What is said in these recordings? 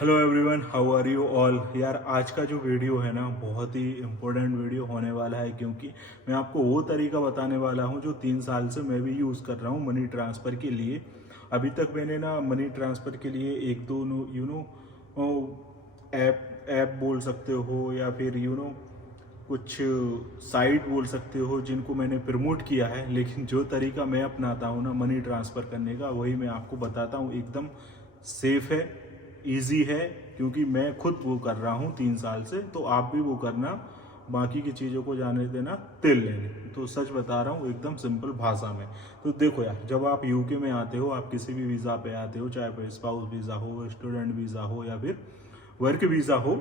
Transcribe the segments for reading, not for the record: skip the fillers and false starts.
Hello everyone, how are you all. यार आज का जो वीडियो है ना, बहुत ही इम्पोर्टेंट वीडियो होने वाला है, क्योंकि मैं आपको वो तरीका बताने वाला हूँ जो 3 साल से मैं भी यूज़ कर रहा हूँ मनी ट्रांसफ़र के लिए। अभी तक मैंने ना मनी ट्रांसफ़र के लिए एक दो ऐप बोल सकते हो, या फिर कुछ साइट बोल सकते हो जिनको मैंने प्रमोट किया है, लेकिन जो तरीका मैं अपनाता हूँ ना मनी ट्रांसफ़र करने का, वही मैं आपको बताता हूँ। एकदम सेफ है, इजी है, क्योंकि मैं खुद वो कर रहा हूँ 3 साल से। तो आप भी वो करना, बाकी की चीज़ों को जाने देना तेल लेने। तो सच बता रहा हूँ एकदम सिंपल भाषा में। तो देखो यार, जब आप यूके में आते हो, आप किसी भी वीज़ा पे आते हो, चाहे वो स्पाउस वीज़ा हो, स्टूडेंट वीज़ा हो, या फिर वर्क वीज़ा हो,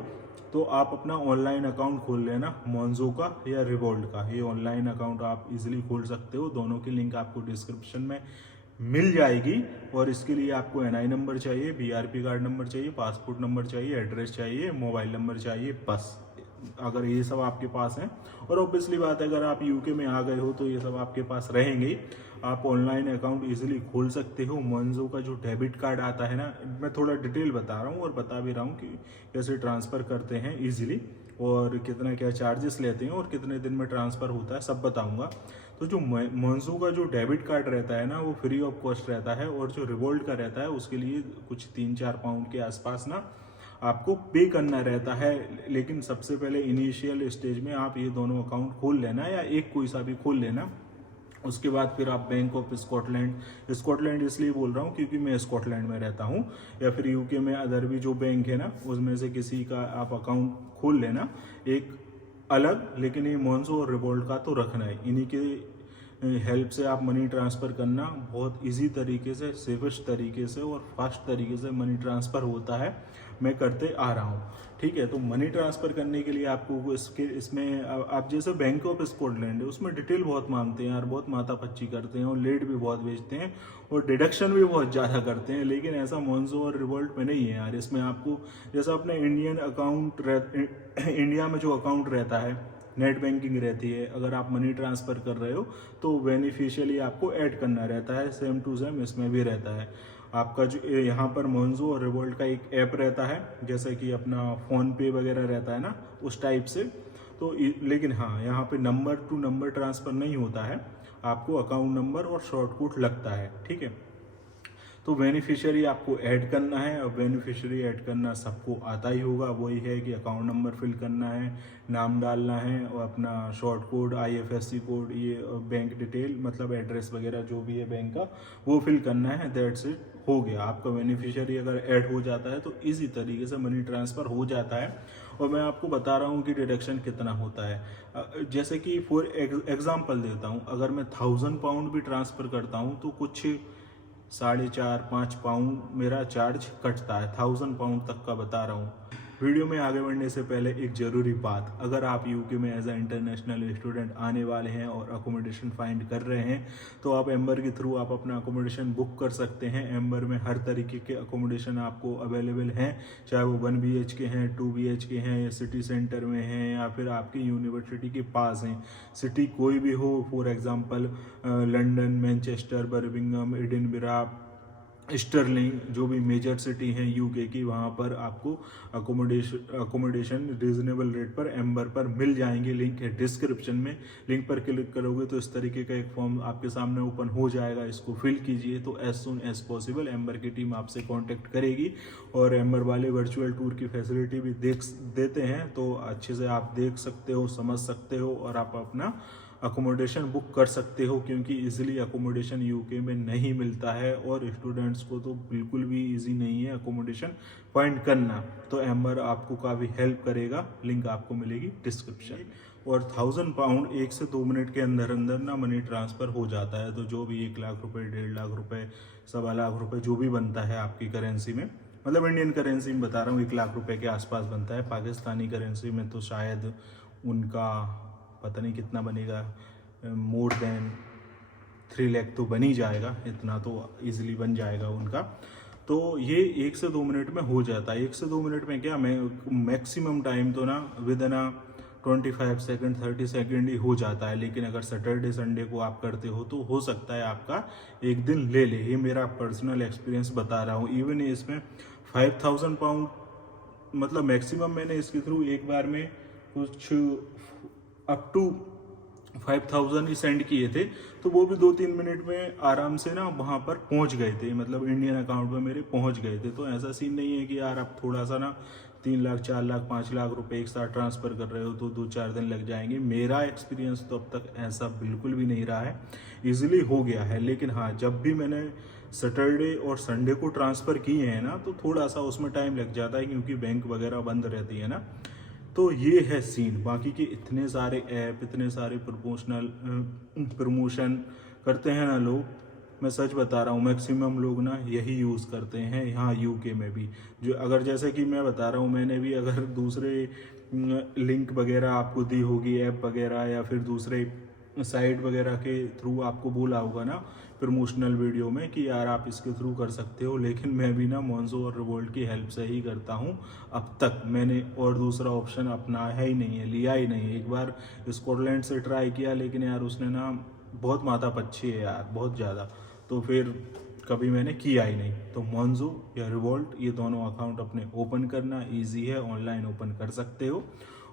तो आप अपना ऑनलाइन अकाउंट खोल लेना, मोन्जो का या रिवोल्ट का। ये ऑनलाइन अकाउंट आप इजीली खोल सकते हो, दोनों की लिंक आपको डिस्क्रिप्शन में मिल जाएगी। और इसके लिए आपको एनआई नंबर चाहिए, बीआरपी कार्ड नंबर चाहिए, पासपोर्ट नंबर चाहिए, एड्रेस चाहिए, मोबाइल नंबर चाहिए, बस। अगर ये सब आपके पास है, और ऑब्वियसली बात है अगर आप यूके में आ गए हो तो ये सब आपके पास रहेंगे। आप ऑनलाइन अकाउंट इजीली खोल सकते हो। मोन्जो का जो डेबिट कार्ड आता है ना, मैं थोड़ा डिटेल बता रहा हूँ और बता भी रहा हूँ कि कैसे ट्रांसफ़र करते हैं इजीली, और कितना क्या चार्जेस लेते हैं, और कितने दिन में ट्रांसफ़र होता है, सब बताऊंगा। तो जो मोन्जो का जो डेबिट कार्ड रहता है ना, वो फ्री ऑफ कॉस्ट रहता है, और जो रिवोल्ट का रहता है उसके लिए कुछ 3-4 पाउंड के आसपास ना आपको पे करना रहता है। लेकिन सबसे पहले इनिशियल स्टेज में आप ये दोनों अकाउंट खोल लेना, या एक कोई सा भी खोल लेना। उसके बाद फिर आप बैंक ऑफ स्कॉटलैंड, स्कॉटलैंड इसलिए बोल रहा हूँ क्योंकि मैं स्कॉटलैंड में रहता हूँ, या फिर यूके में अदर भी जो बैंक है ना, उसमें से किसी का आप अकाउंट खोल लेना एक अलग। लेकिन ये मोन्जो और रिवोल्ट का तो रखना है। इन्हीं के हेल्प से आप मनी ट्रांसफ़र करना बहुत इजी तरीके से, सेफेस्ट तरीके से और फास्ट तरीके से मनी ट्रांसफ़र होता है। मैं करते आ रहा हूँ, ठीक है। तो मनी ट्रांसफ़र करने के लिए आपको इसमें आप जैसे बैंक ऑफ स्कॉटलैंड है, उसमें डिटेल बहुत मांगते हैं यार, बहुत माथापच्ची करते हैं, और लेट भी बहुत भेजते हैं, और डिडक्शन भी बहुत ज़्यादा करते हैं। लेकिन ऐसा मोन्जो और रिवोल्ट में नहीं है यार। इसमें आपको जैसा अपने इंडिया में जो अकाउंट रहता है, नेट बैंकिंग रहती है, अगर आप मनी ट्रांसफ़र कर रहे हो तो बेनिफिशियली आपको ऐड करना रहता है, सेम टू सेम इसमें भी रहता है। आपका जो यहाँ पर मोन्जो और रिवोल्ट का एक ऐप रहता है, जैसे कि अपना फ़ोन पे वगैरह रहता है ना, उस टाइप से। तो लेकिन हाँ, यहाँ पे नंबर टू नंबर ट्रांसफ़र नहीं होता है, आपको अकाउंट नंबर और शॉर्ट कोड लगता है, ठीक है। तो बेनिफिशियरी आपको ऐड करना है, और बेनिफिशियरी ऐड करना सबको आता ही होगा। वही है कि अकाउंट नंबर फिल करना है, नाम डालना है, और अपना शॉर्ट कोड, आईएफएससी कोड, ये बैंक डिटेल, मतलब एड्रेस वगैरह जो भी है बैंक का, वो फिल करना है। दैट्स इट, हो गया आपका बेनिफिशियरी। अगर ऐड हो जाता है तो इजी तरीके से मनी ट्रांसफ़र हो जाता है। और मैं आपको बता रहा हूँ कि डिडक्शन कितना होता है। जैसे कि फॉर एग्जाम्पल देता हूँ, अगर मैं 1000 पाउंड भी ट्रांसफ़र करता हूँ तो कुछ 4.5-5 पाउंड मेरा चार्ज कटता है। 1000 पाउंड तक का बता रहा हूँ। वीडियो में आगे बढ़ने से पहले एक ज़रूरी बात, अगर आप यूके में एज अ इंटरनेशनल स्टूडेंट आने वाले हैं और अकोमोडेशन फाइंड कर रहे हैं, तो आप एम्बर के थ्रू आप अपना अकोमोडेशन बुक कर सकते हैं। एम्बर में हर तरीके के अकोमोडेशन आपको अवेलेबल हैं, चाहे वो 1 BHK हैं, 2 BHK हैं, या सिटी सेंटर में हैं, या फिर आपकी यूनिवर्सिटी के पास हैं। सिटी कोई भी हो, for example London, Manchester, Birmingham, Edinburgh, Stirling, जो भी मेजर सिटी हैं यूके की, वहाँ पर आपको अकोमोडेशन रिजनेबल रेट पर एम्बर पर मिल जाएंगे। लिंक है डिस्क्रिप्शन में, लिंक पर क्लिक करोगे तो इस तरीके का एक फॉर्म आपके सामने ओपन हो जाएगा। इसको फिल कीजिए, तो as soon as possible Amber की टीम आपसे कांटेक्ट करेगी। और एम्बर वाले वर्चुअल टूर की फैसिलिटी भी देते हैं, तो अच्छे से आप देख सकते हो, समझ सकते हो, और आप अपना अकोमोडेशन बुक कर सकते हो। क्योंकि इजीली अकोमोडेशन यूके में नहीं मिलता है, और स्टूडेंट्स को तो बिल्कुल भी इजी नहीं है अकोमोडेशन फाइंड करना। तो एम्बर आपको काफ़ी हेल्प करेगा, लिंक आपको मिलेगी डिस्क्रिप्शन। और 1000 पाउंड 1 से 2 मिनट के अंदर अंदर ना मनी ट्रांसफ़र हो जाता है। तो जो भी 1 लाख रुपए, 1.5 लाख रुपए, 1.25 लाख रुपए जो भी बनता है आपकी करेंसी में, मतलब इंडियन करेंसी में बता रहा हूँ, 1 लाख रुपए के आसपास बनता है। पाकिस्तानी करेंसी में तो शायद उनका पता नहीं कितना बनेगा, मोर देन 3 लाख तो बन ही जाएगा, इतना तो इजीली बन जाएगा उनका। तो ये 1 से 2 मिनट में हो जाता है। 1 से 2 मिनट में क्या, मैं मैक्सिमम टाइम तो ना विद इन 25 सेकंड, 30 सेकंड ही हो जाता है। लेकिन अगर सैटरडे संडे को आप करते हो तो हो सकता है आपका एक दिन ले ले। ये मेरा पर्सनल एक्सपीरियंस बता रहा हूँ। इवन इसमें 5000 पाउंड मतलब मैक्सिमम मैंने इसके थ्रू एक बार में कुछ अप टू 5000 ही सेंड किए थे, तो वो भी 2-3 मिनट में आराम से ना वहाँ पर पहुँच गए थे, मतलब इंडियन अकाउंट में मेरे पहुँच गए थे। तो ऐसा सीन नहीं है कि यार आप थोड़ा सा ना 3 लाख 4 लाख 5 लाख रुपए एक साथ ट्रांसफ़र कर रहे हो तो 2-4 दिन लग जाएंगे। मेरा एक्सपीरियंस तो अब तक ऐसा बिल्कुल भी नहीं रहा है, ईजिली हो गया है। लेकिन हाँ, जब भी मैंने सैटरडे और संडे को ट्रांसफ़र किए हैं ना, तो थोड़ा सा उसमें टाइम लग जाता है क्योंकि बैंक वगैरह बंद रहती है ना। तो ये है सीन। बाकी के इतने सारे ऐप, इतने सारे प्रमोशन करते हैं ना लोग, मैं सच बता रहा हूँ मैक्सिमम लोग ना यही यूज़ करते हैं यहाँ यूके में भी। जो अगर जैसे कि मैं बता रहा हूँ, मैंने भी अगर दूसरे लिंक वगैरह आपको दी होगी, ऐप वगैरह या फिर दूसरे साइट वगैरह के थ्रू आपको बोला होगा ना प्रमोशनल वीडियो में कि यार आप इसके थ्रू कर सकते हो, लेकिन मैं भी ना मोन्जो और रिवोल्ट की हेल्प से ही करता हूँ। अब तक मैंने और दूसरा ऑप्शन अपनाया ही नहीं है, लिया ही नहीं। एक बार स्कॉटलैंड से ट्राई किया, लेकिन यार उसने ना बहुत माथा पच्ची है यार, बहुत ज़्यादा, तो फिर कभी मैंने किया ही नहीं। तो मोन्जो या रिवोल्ट ये दोनों अकाउंट अपने ओपन करना ईजी है, ऑनलाइन ओपन कर सकते हो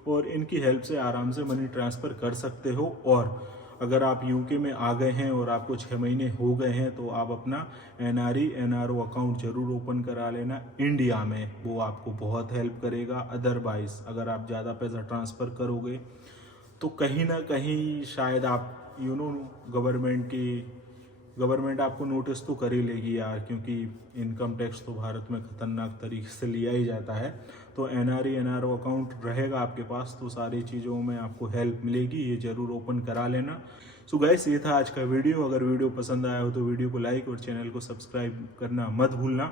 और इनकी हेल्प से आराम से मनी ट्रांसफ़र कर सकते हो। और अगर आप यूके में आ गए हैं और आपको 6 महीने हो गए हैं तो आप अपना NRO अकाउंट जरूर ओपन करा लेना इंडिया में, वो आपको बहुत हेल्प करेगा। अदरवाइज अगर आप ज़्यादा पैसा ट्रांसफ़र करोगे तो कहीं ना कहीं शायद आप गवर्नमेंट आपको नोटिस तो कर ही लेगी यार, क्योंकि इनकम टैक्स तो भारत में खतरनाक तरीके से लिया ही जाता है। तो NRO अकाउंट रहेगा आपके पास तो सारी चीज़ों में आपको हेल्प मिलेगी, ये ज़रूर ओपन करा लेना। सो गाइस, ये था आज का वीडियो। अगर वीडियो पसंद आया हो तो वीडियो को लाइक और चैनल को सब्सक्राइब करना मत भूलना।